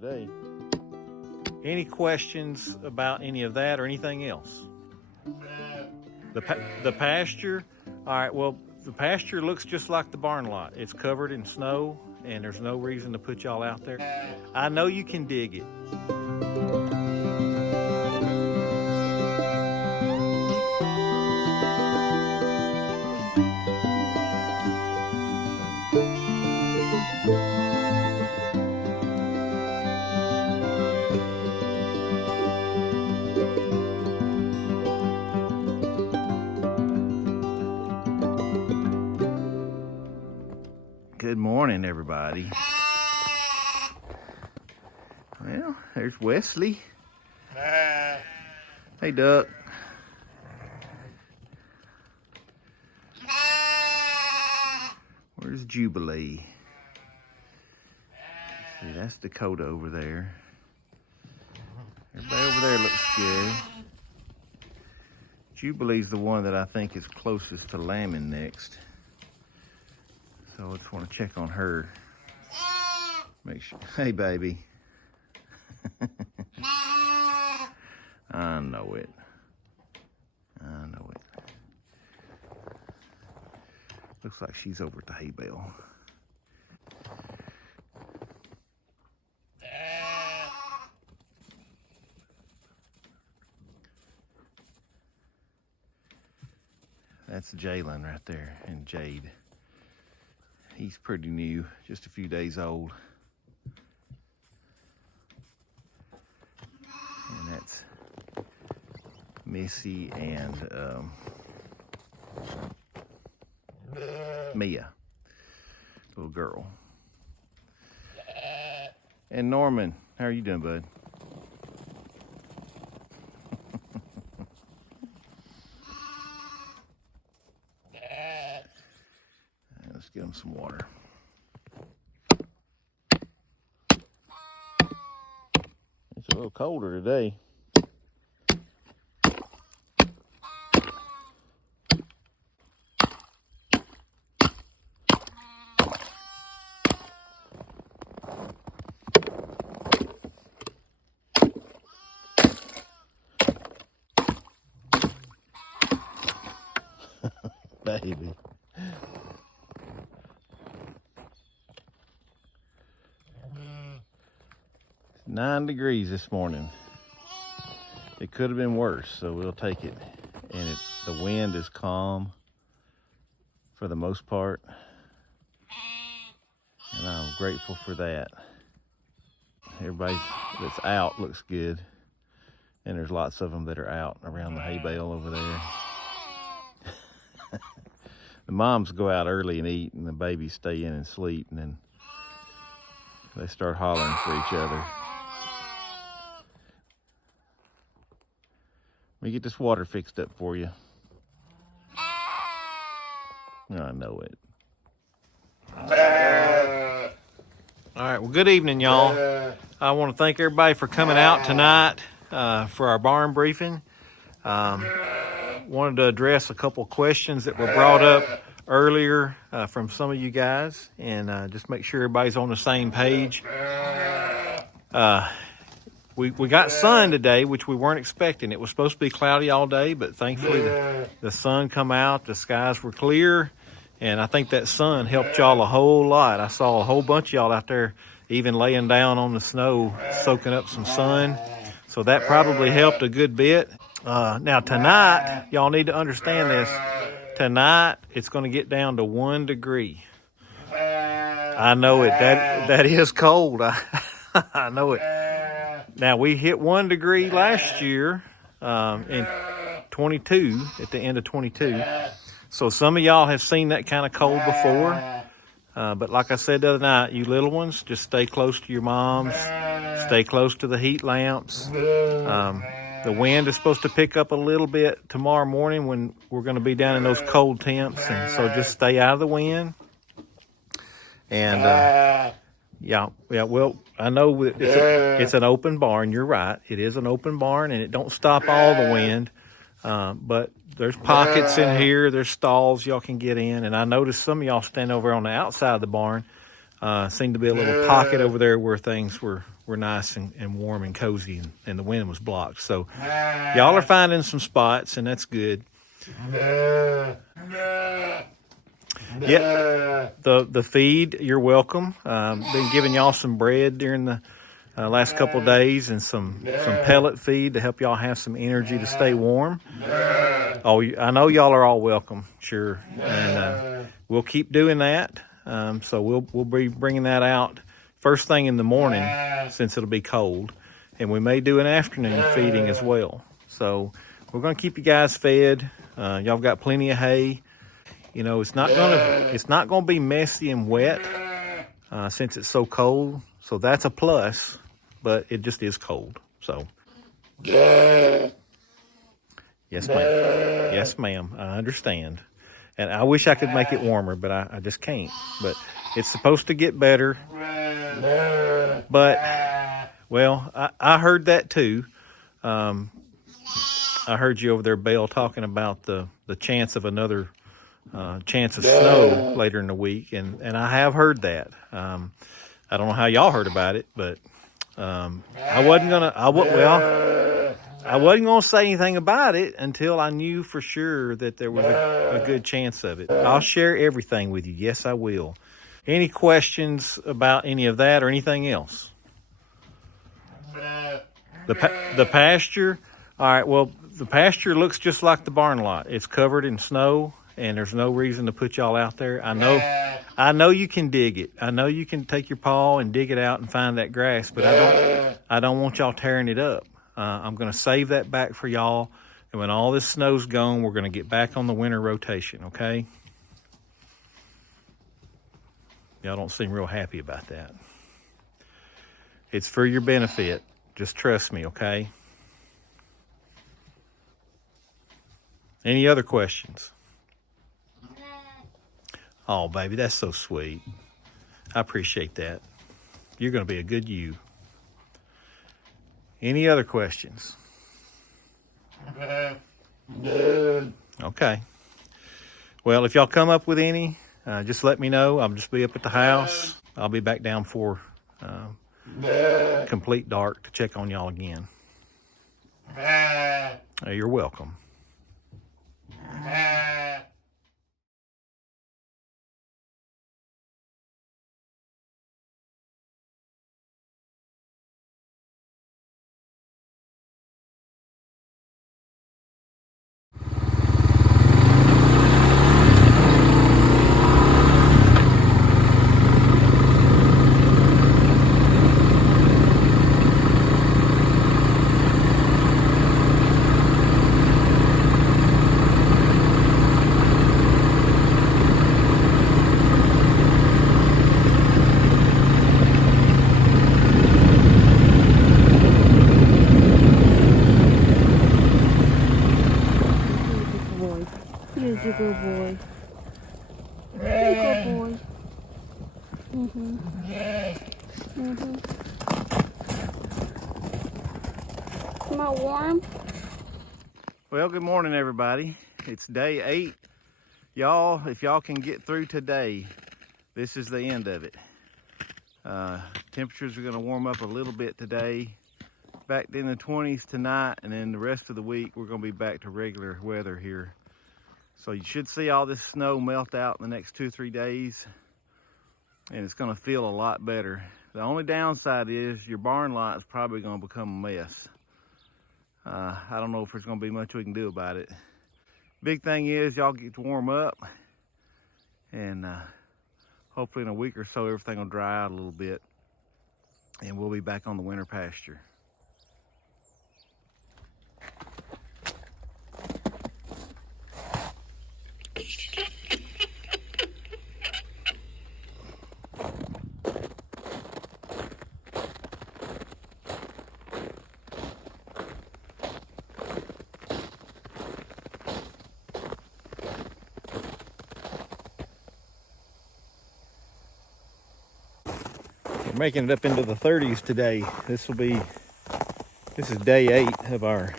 today. Any questions about any of that or anything else? The pasture? All right, well, the pasture looks just like the barn lot. It's covered in snow, and there's no reason to put y'all out there. I know you can dig it. Good morning, everybody. Well, there's Wesley. Hey, Duck. Where's Jubilee? See, that's Dakota over there. Everybody over there looks good. Jubilee's the one that I think is closest to lambing next. So I just want to check on her. Make sure. Hey, baby. I know it. I know it. Looks like she's over at the hay bale. That's Jalen right there, and Jade. He's pretty new, just a few days old. And that's Missy and Mia, little girl. And Norman, how are you doing, bud? Let's get him some water. It's a little colder today. Baby. 9 degrees this morning. It could have been worse, so we'll take it. And the wind is calm for the most part. And I'm grateful for that. Everybody that's out looks good. And there's lots of them that are out around the hay bale over there. The moms go out early and eat, and the babies stay in and sleep, and then they start hollering for each other. Let me get this water fixed up for you. I know it. All right, well, good evening, y'all. I want to thank everybody for coming out tonight for our barn briefing. Wanted to address a couple questions that were brought up earlier from some of you guys, and just make sure everybody's on the same page. We got sun today, which we weren't expecting. It was supposed to be cloudy all day, but thankfully the sun come out, the skies were clear, and I think that sun helped y'all a whole lot. I saw a whole bunch of y'all out there even laying down on the snow, soaking up some sun. So that probably helped a good bit. Now tonight, y'all need to understand this. Tonight, it's going to get down to 1 degree. I know it. That is cold. I know it. Now, we hit 1 degree last year in 22, at the end of 22. So some of y'all have seen that kind of cold before. But like I said the other night, you little ones, just stay close to your moms. Stay close to the heat lamps. The wind is supposed to pick up a little bit tomorrow morning when we're going to be down in those cold temps. And so just stay out of the wind. And yeah, well, I know it's an open barn. You're right. It is an open barn, and it don't stop all the wind. But there's pockets in here. There's stalls y'all can get in. And I noticed some of y'all stand over on the outside of the barn. Seemed to be a little pocket over there where things were were nice and warm and cozy, and the wind was blocked. So y'all are finding some spots, and that's good. Yeah, the feed, you're welcome. Been giving y'all some bread during the last couple of days, and some pellet feed to help y'all have some energy to stay warm. Oh, I know y'all are all welcome, sure, and we'll keep doing that. So we'll be bringing that out first thing in the morning, since it'll be cold, and we may do an afternoon feeding as well. So we're gonna keep you guys fed. Y'all got plenty of hay. You know, it's not gonna be messy and wet since it's so cold. So that's a plus, but it just is cold. So yes, ma'am. Yes, ma'am. I understand, and I wish I could make it warmer, but I just can't. But it's supposed to get better. But well, I heard that too. I heard you over there, Belle, talking about the chance of another chance of snow later in the week, and I have heard that. I don't know how y'all heard about it, but I wasn't gonna say anything about it until I knew for sure that there was a good chance of it. I'll share everything with you. Yes, I will. Any questions about any of that or anything else? The pasture. All right. Well, the pasture looks just like the barn lot. It's covered in snow, and there's no reason to put y'all out there. I know you can dig it. I know you can take your paw and dig it out and find that grass, but I don't want y'all tearing it up. I'm going to save that back for y'all, and when all this snow's gone, we're going to get back on the winter rotation. Okay? Y'all don't seem real happy about that. It's for your benefit. Just trust me, okay? Any other questions? Oh, baby, that's so sweet. I appreciate that. You're going to be a good you. Any other questions? Okay. Well, if y'all come up with any, just let me know. I'll just be up at the house. I'll be back down for complete dark to check on y'all again. You're welcome. Here's a good boy. Here's a good boy. Am I warm? Well, good morning, everybody. It's day 8. Y'all, if y'all can get through today, this is the end of it. Temperatures are going to warm up a little bit today, back in the 20s tonight, and then the rest of the week we're going to be back to regular weather here. So you should see all this snow melt out in the next 2 or 3 days, and it's going to feel a lot better. The only downside is your barn lot is probably going to become a mess. I don't know if there's going to be much we can do about it. Big thing is y'all get to warm up, and hopefully in a week or so everything will dry out a little bit, and we'll be back on the winter pasture. We're making it up into the 30s today. This is day 8 of our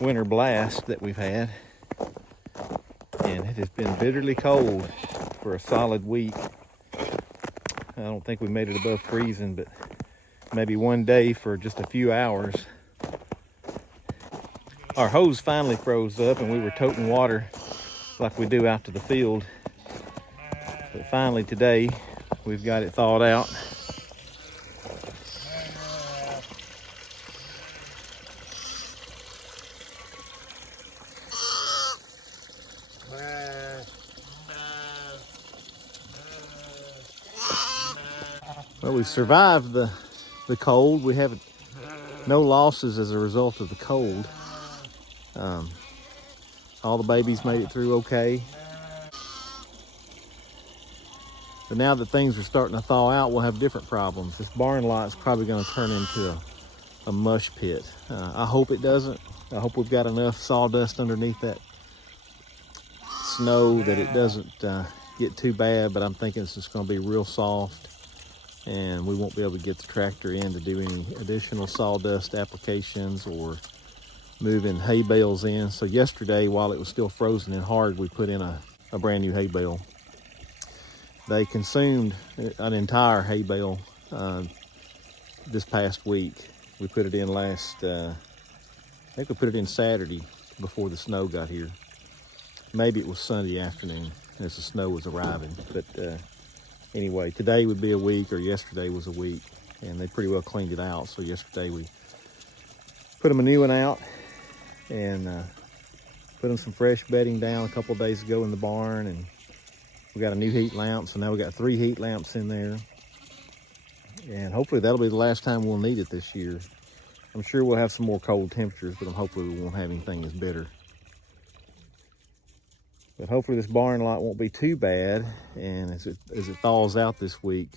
winter blast that we've had, and it has been bitterly cold for a solid week. I don't think we made it above freezing, but maybe one day for just a few hours. Our hose finally froze up and we were toting water like we do out to the field. But finally today, we've got it thawed out. Well, we've survived the cold. We haven't, no losses as a result of the cold. All the babies made it through okay. But now that things are starting to thaw out, we'll have different problems. This barn lot is probably going to turn into a mush pit. I hope it doesn't. I hope we've got enough sawdust underneath that snow that it doesn't get too bad, but I'm thinking it's just going to be real soft and we won't be able to get the tractor in to do any additional sawdust applications or moving hay bales in. So yesterday, while it was still frozen and hard, we put in a brand new hay bale. They consumed an entire hay bale this past week. We put it in I think we put it in Saturday before the snow got here. Maybe it was Sunday afternoon as the snow was arriving. But anyway, today would be a week, or yesterday was a week, and they pretty well cleaned it out. So yesterday we put them a new one out and put them some fresh bedding down a couple of days ago in the barn, and we got a new heat lamp. So now we got 3 heat lamps in there, and hopefully that'll be the last time we'll need it this year. I'm sure we'll have some more cold temperatures, but hopefully we won't have anything as bitter. But hopefully this barn lot won't be too bad, and as it thaws out this week,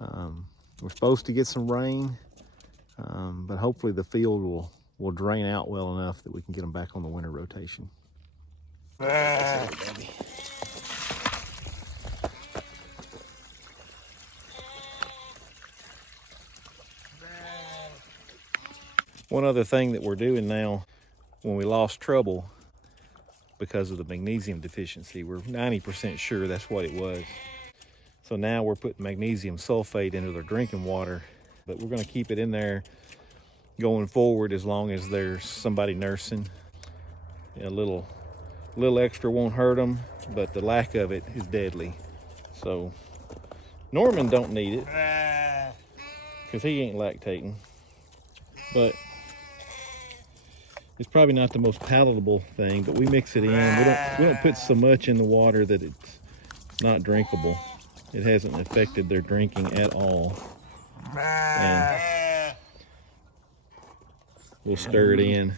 we're supposed to get some rain, but hopefully the field will drain out well enough that we can get them back on the winter rotation. One other thing that we're doing now, when we lost trouble because of the magnesium deficiency, we're 90% sure that's what it was. So now we're putting magnesium sulfate into their drinking water, but we're going to keep it in there going forward as long as there's somebody nursing. A little extra won't hurt them, but the lack of it is deadly. So Norman don't need it because he ain't lactating, but it's probably not the most palatable thing, but we mix it in. We don't put so much in the water that it's not drinkable. It hasn't affected their drinking at all. And we'll stir it in.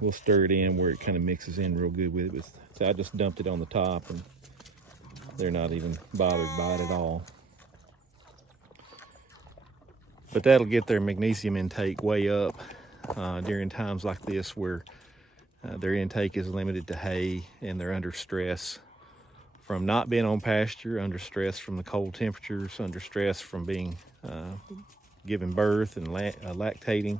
We'll stir it in where it kind of mixes in real good with it. So I just dumped it on the top, and they're not even bothered by it at all. But that'll get their magnesium intake way up during times like this where their intake is limited to hay and they're under stress from not being on pasture, under stress from the cold temperatures, under stress from being giving birth and lactating.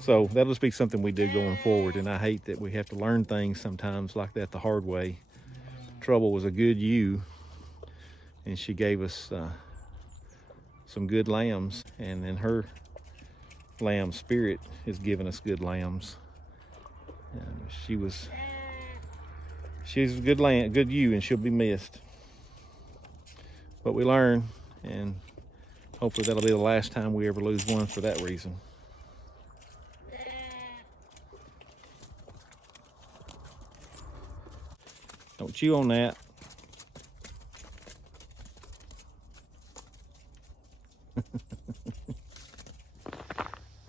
So that'll just be something we do going forward, and I hate that we have to learn things sometimes like that the hard way. Trouble was a good ewe, and she gave us some good lambs, and then her lamb Spirit has given us good lambs. She's a good ewe, and she'll be missed. But we learn, and hopefully that'll be the last time we ever lose one for that reason. Don't chew on that.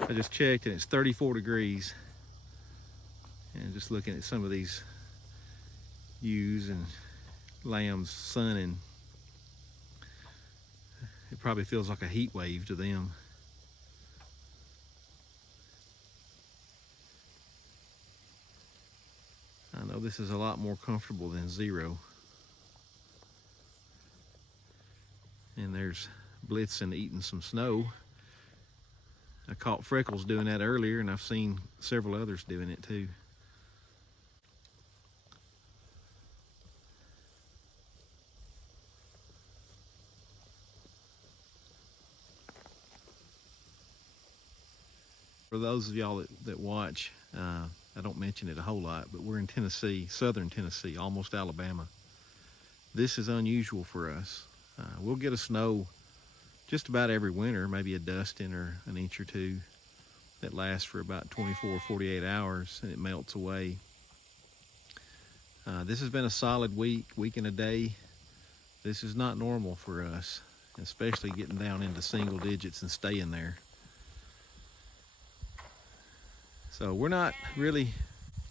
I just checked and it's 34 degrees. And just looking at some of these ewes and lambs sunning, it probably feels like a heat wave to them. I know this is a lot more comfortable than zero. And there's Blitzen eating some snow. I caught Freckles doing that earlier, and I've seen several others doing it too. For those of y'all that watch, I don't mention it a whole lot, but we're in Tennessee, southern Tennessee, almost Alabama. This is unusual for us. We'll get a snow just about every winter, maybe a dusting or an inch or two that lasts for about 24, 48 hours, and it melts away. This has been a solid week and a day. This is not normal for us, especially getting down into single digits and staying there. So we're not really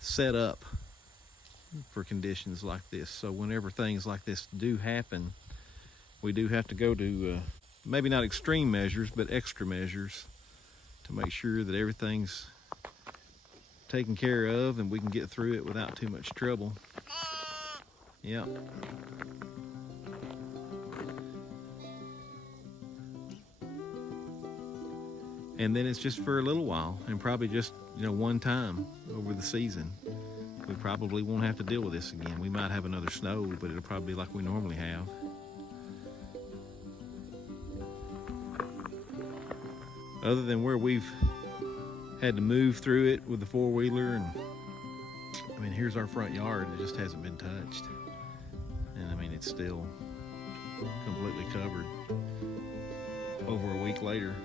set up for conditions like this. So whenever things like this do happen, we do have to go to maybe not extreme measures, but extra measures to make sure that everything's taken care of and we can get through it without too much trouble. Yep. And then it's just for a little while, and probably just, one time over the season. We probably won't have to deal with this again. We might have another snow, but it'll probably be like we normally have. Other than where we've had to move through it with the four-wheeler, and I mean, here's our front yard. It just hasn't been touched. And I mean, it's still completely covered over a week later.